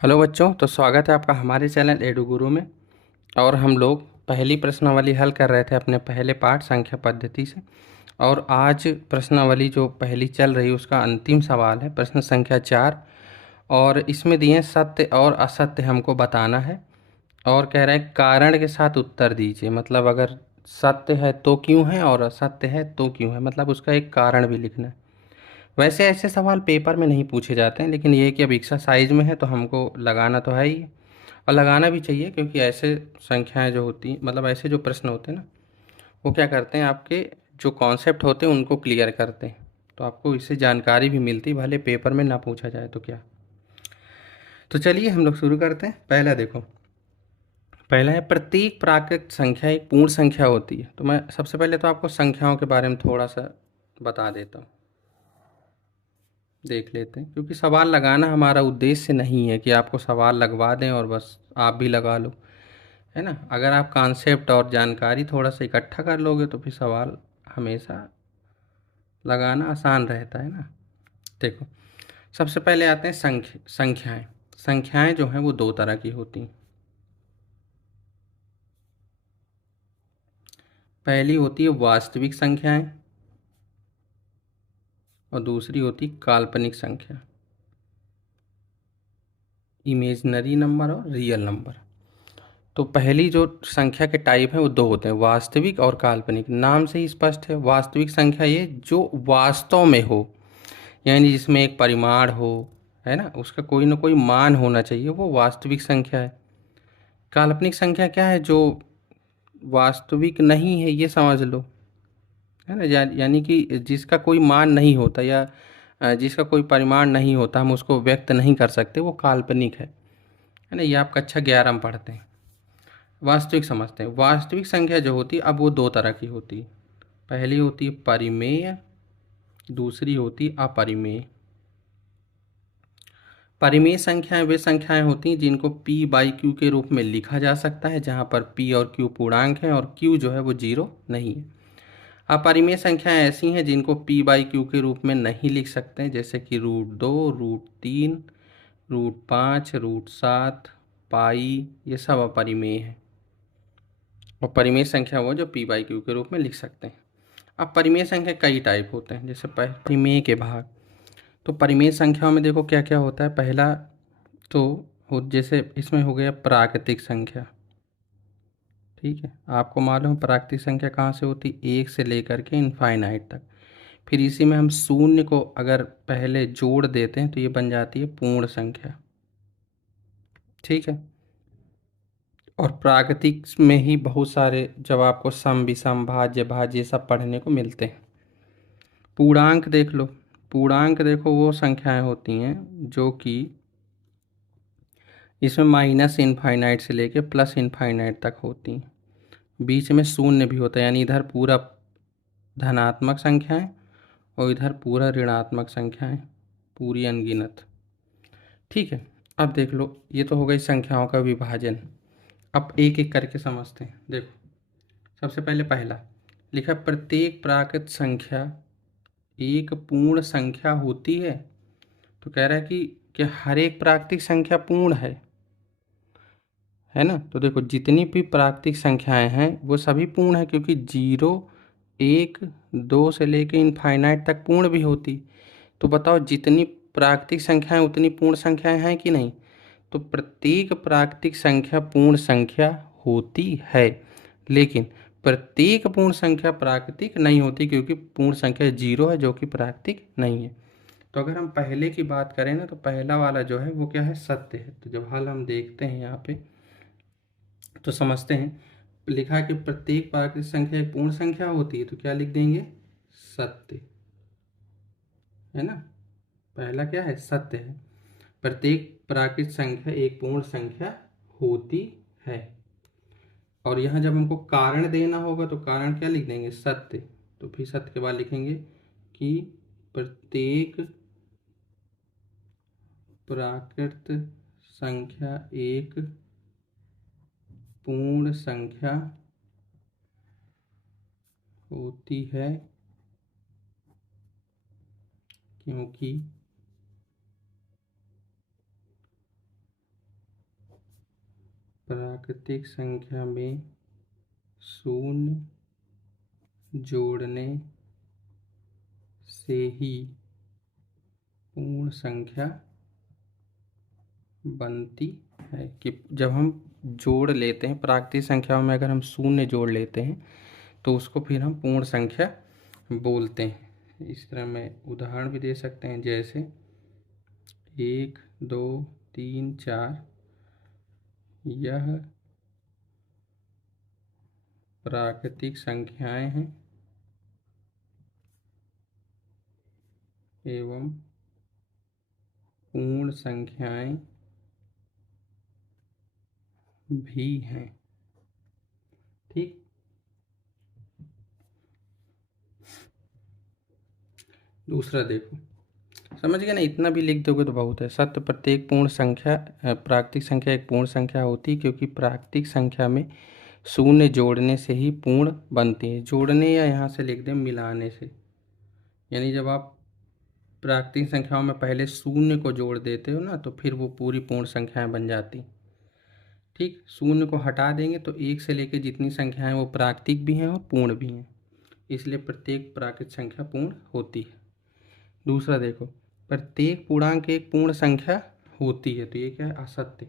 Hello बच्चों, तो स्वागत है आपका हमारे चैनल एडू गुरु में। और हम लोग पहली प्रश्नावली हल कर रहे थे अपने पहले पाठ संख्या पद्धति से। और आज प्रश्नावली जो पहली चल रही उसका अंतिम सवाल है प्रश्न संख्या 4। और इसमें दिए सत्य और असत्य हमको बताना है। और कह रहे हैं कारण के साथ उत्तर दीजिए, मतलब अगर सत्य है तो क्यों है और असत्य है तो क्यों है, मतलब उसका एक कारण भी लिखना है। वैसे ऐसे सवाल पेपर में नहीं पूछे जाते हैं, लेकिन ये कि अब एक्सरसाइज में है तो हमको लगाना तो है ही। और लगाना भी चाहिए, क्योंकि ऐसे संख्याएं जो होती हैं, मतलब ऐसे जो प्रश्न होते हैं ना, वो क्या करते हैं, आपके जो कॉन्सेप्ट होते हैं उनको क्लियर करते हैं। तो आपको इससे जानकारी भी मिलती, भले पेपर में ना पूछा जाए तो क्या। तो चलिए हम लोग शुरू करते हैं। पहला देखो, पहला है प्रत्येक प्राकृत संख्या एक पूर्ण संख्या होती है। तो मैं सबसे पहले तो आपको संख्याओं के बारे में थोड़ा सा बता देता हूँ, देख लेते हैं। क्योंकि सवाल लगाना हमारा उद्देश्य नहीं है कि आपको सवाल लगवा दें और बस आप भी लगा लो, है ना। अगर आप कॉन्सेप्ट और जानकारी थोड़ा सा इकट्ठा कर लोगे तो फिर सवाल हमेशा लगाना आसान रहता है ना। देखो, सबसे पहले आते हैं संख्याएं। संख्याएं जो हैं वो दो तरह की होती हैं। पहली होती है वास्तविक संख्याएं और दूसरी होती काल्पनिक संख्या, इमेजिनरी नंबर और रियल नंबर। तो पहली जो संख्या के टाइप हैं वो दो होते हैं, वास्तविक और काल्पनिक। नाम से ही स्पष्ट है, वास्तविक संख्या ये जो वास्तव में हो, यानी जिसमें एक परिमाण हो, है ना, उसका कोई ना कोई मान होना चाहिए, वो वास्तविक संख्या है। काल्पनिक संख्या क्या है, जो वास्तविक नहीं है, ये समझ लो, है ना। यानी कि जिसका कोई मान नहीं होता, या जिसका कोई परिमाण नहीं होता, हम उसको व्यक्त नहीं कर सकते, वो काल्पनिक है ना। ये आप कक्षा 11 में पढ़ते हैं। वास्तविक समझते हैं। वास्तविक संख्या जो होती है, अब वो दो तरह की होती है। पहली होती है परिमेय, दूसरी होती है अपरिमेय। परिमेय संख्याएं वे संख्याएं होती हैं जिनको p बाई क्यू के रूप में लिखा जा सकता है, जहां पर p और q पूर्णांक हैं और q जो है वो जीरो नहीं है। अपरिमेय संख्याएं ऐसी हैं जिनको p बाई क्यू के रूप में नहीं लिख सकते हैं, जैसे कि √2, √3, √5, √7, पाई, ये सब अपरिमेय है। और परिमेय संख्या वो जो p बाई क्यू के रूप में लिख सकते हैं। अब परिमेय संख्या कई टाइप होते हैं, जैसे परिमेय के भाग। तो परिमेय संख्याओं में देखो क्या क्या होता है। पहला तो जैसे इसमें हो गया प्राकृतिक संख्या। ठीक है, आपको मालूम है प्राकृतिक संख्या कहाँ से होती है, एक से लेकर के इनफाइनाइट तक। फिर इसी में हम शून्य को अगर पहले जोड़ देते हैं तो ये बन जाती है पूर्ण संख्या। ठीक है। और प्राकृतिक में ही बहुत सारे, जब आपको सम विषम भाज्य भाज्य सब पढ़ने को मिलते हैं। पूर्णांक देख लो। पूर्णांक देखो वो संख्याएं होती हैं जो कि इसमें माइनस इनफाइनाइट से लेके प्लस इनफाइनाइट तक होती हैं। बीच में शून्य भी होता है, यानी इधर पूरा धनात्मक संख्याएं और इधर पूरा ऋणात्मक संख्याएं, पूरी अनगिनत। ठीक है। अब देख लो, ये तो हो गई संख्याओं का विभाजन। अब एक एक करके समझते हैं। देखो, सबसे पहले पहला लिखा, प्रत्येक प्राकृत संख्या एक पूर्ण संख्या होती है। तो कह रहा है कि क्या हर एक प्राकृतिक संख्या पूर्ण है ना। तो देखो, जितनी भी प्राकृतिक संख्याएं हैं वो सभी पूर्ण है, क्योंकि 0, 1, 2 से लेके इनफाइनाइट तक पूर्ण भी होती। तो बताओ, जितनी प्राकृतिक संख्याएं उतनी पूर्ण संख्याएं हैं कि नहीं। तो प्रत्येक प्राकृतिक संख्या पूर्ण संख्या होती है, लेकिन प्रत्येक पूर्ण संख्या प्राकृतिक नहीं होती, क्योंकि पूर्ण संख्या 0 है जो कि प्राकृतिक नहीं है। तो अगर हम पहले की बात करें ना, तो पहला वाला जो है वो क्या है, सत्य है। तो जब हल हम देखते हैं यहाँ पे तो समझते हैं। लिखा है कि प्रत्येक प्राकृतिक संख्या एक पूर्ण संख्या होती है, तो क्या लिख देंगे, सत्य, है ना। पहला क्या है, सत्य है। प्रत्येक प्राकृतिक संख्या एक पूर्ण संख्या होती है। और यहाँ जब हमको कारण देना होगा तो कारण क्या लिख देंगे, सत्य। तो फिर सत्य के बाद लिखेंगे कि प्रत्येक प्राकृत संख्या एक पूर्ण संख्या होती है, क्योंकि प्राकृतिक संख्या में शून्य जोड़ने से ही पूर्ण संख्या बनती है। कि जब हम जोड़ लेते हैं प्राकृतिक संख्याओं में, अगर हम शून्य जोड़ लेते हैं तो उसको फिर हम पूर्ण संख्या बोलते हैं। इस तरह मैं उदाहरण भी दे सकते हैं, जैसे 1 2 3 4 यह प्राकृतिक संख्याएं हैं एवं पूर्ण संख्याएं भी हैं। ठीक, दूसरा देखो, समझ गए ना, इतना भी लिख दोगे तो बहुत है। सत्य प्रत्येक पूर्ण संख्या प्राकृतिक संख्या एक पूर्ण संख्या होती है, क्योंकि प्राकृतिक संख्या में शून्य जोड़ने से ही पूर्ण बनती है। जोड़ने या यहाँ से लिख दें मिलाने से, यानी जब आप प्राकृतिक संख्याओं में पहले शून्य को जोड़ देते हो ना, तो फिर वो पूरी पूर्ण संख्याएं बन जाती। ठीक, शून्य को हटा देंगे तो एक से लेकर जितनी संख्याएं वो प्राकृतिक भी हैं और पूर्ण भी हैं, इसलिए प्रत्येक प्राकृतिक संख्या पूर्ण होती है। दूसरा देखो, प्रत्येक पूर्णांक एक पूर्ण संख्या होती है, तो ये क्या है, असत्य।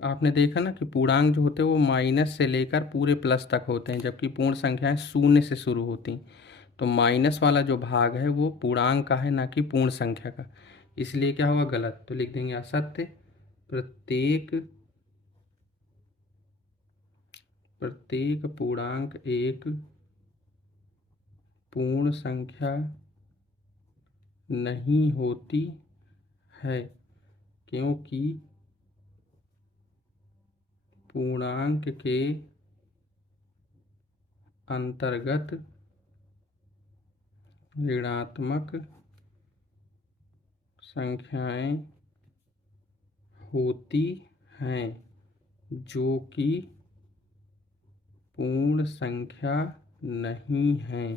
आपने देखा ना कि पूर्णांक जो होते हैं वो माइनस से लेकर पूरे प्लस तक होते हैं, जबकि पूर्ण संख्याएं शून्य से शुरू होती हैं। तो माइनस वाला जो भाग है वो पूर्णांक का है, ना कि पूर्ण संख्या का, इसलिए क्या होगा, गलत। तो लिख देंगे असत्य। प्रत्येक पूर्णांक एक पूर्ण संख्या नहीं होती है, क्योंकि पूर्णांक के अंतर्गत ऋणात्मक संख्याएं होती हैं, जो कि पूर्ण संख्या नहीं है।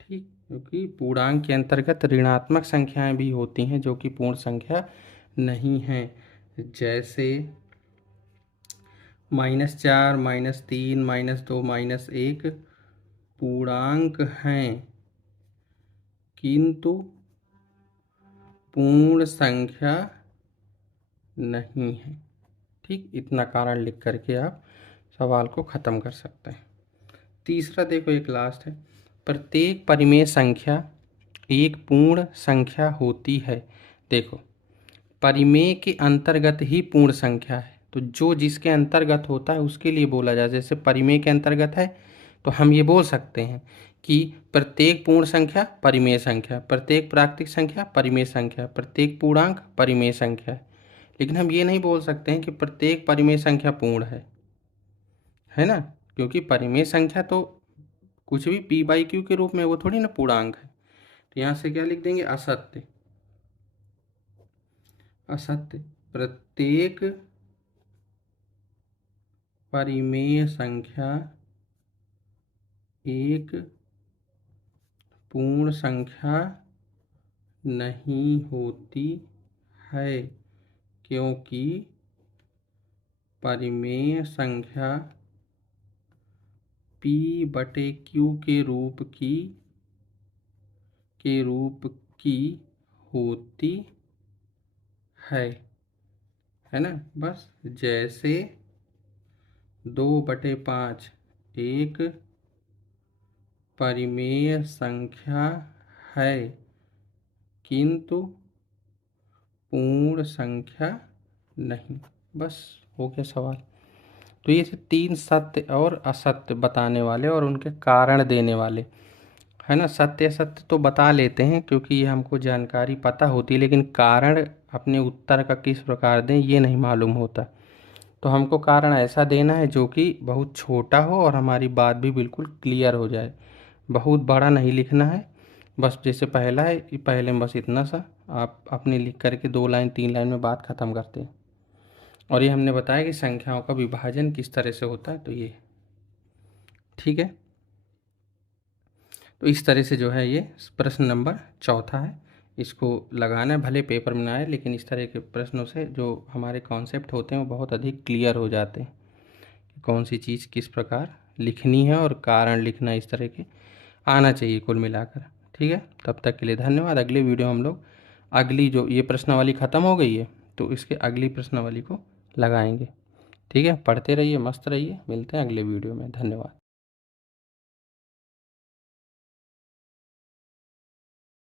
ठीक, क्योंकि पूर्णांक के अंतर्गत ऋणात्मक संख्याएं भी होती हैं जो कि पूर्ण संख्या नहीं है। जैसे -4 -3 -2 -1 पूर्णांक हैं, किंतु पूर्ण संख्या नहीं है। ठीक, इतना कारण लिख करके आप सवाल को ख़त्म कर सकते हैं। तीसरा देखो, एक लास्ट है, प्रत्येक परिमेय संख्या एक पूर्ण संख्या होती है। देखो, परिमेय के अंतर्गत ही पूर्ण संख्या है, तो जो जिसके अंतर्गत होता है उसके लिए बोला जाए। जैसे परिमेय के अंतर्गत है तो हम ये बोल सकते हैं कि प्रत्येक पूर्ण संख्या परिमेय संख्या, प्रत्येक प्राकृतिक संख्या परिमेय संख्या, प्रत्येक पूर्णांक परिमेय संख्या। लेकिन हम ये नहीं बोल सकते हैं कि प्रत्येक परिमेय संख्या पूर्ण है ना, क्योंकि परिमेय संख्या तो कुछ भी p/q के रूप में, वो थोड़ी ना पूर्णांक है। तो यहाँ से क्या लिख देंगे, असत्य। असत्य, प्रत्येक परिमेय संख्या एक पूर्ण संख्या नहीं होती है, क्योंकि परिमेय संख्या p/q के रूप की होती है ना। बस, जैसे 2/5 एक परिमेय संख्या है, किंतु पूर्ण संख्या नहीं। बस, हो गया सवाल। तो ये थे 3 सत्य और असत्य बताने वाले और उनके कारण देने वाले, है ना। सत्य असत्य तो बता लेते हैं क्योंकि ये हमको जानकारी पता होती है, लेकिन कारण अपने उत्तर का किस प्रकार दें ये नहीं मालूम होता। तो हमको कारण ऐसा देना है जो कि बहुत छोटा हो और हमारी बात भी बिल्कुल क्लियर हो जाए। बहुत बड़ा नहीं लिखना है, बस जैसे पहला है, पहले में बस इतना सा आप अपनी लिख करके 2 लाइन 3 लाइन में बात ख़त्म करते हैं। और ये हमने बताया कि संख्याओं का विभाजन किस तरह से होता है, तो ये ठीक है। तो इस तरह से जो है ये प्रश्न नंबर 4 है, इसको लगाना है, भले पेपर में ना आए, लेकिन इस तरह के प्रश्नों से जो हमारे कॉन्सेप्ट होते हैं वो बहुत अधिक क्लियर हो जाते हैं कि कौन सी चीज़ किस प्रकार लिखनी है, और कारण लिखना इस तरह के आना चाहिए कुल मिलाकर। ठीक है, तब तक के लिए धन्यवाद। अगले वीडियो हम लोग अगली जो ये प्रश्नावली ख़त्म हो गई है तो इसके अगली प्रश्नावली को लगाएंगे। ठीक है, पढ़ते रहिए, मस्त रहिए, मिलते हैं अगले वीडियो में। धन्यवाद।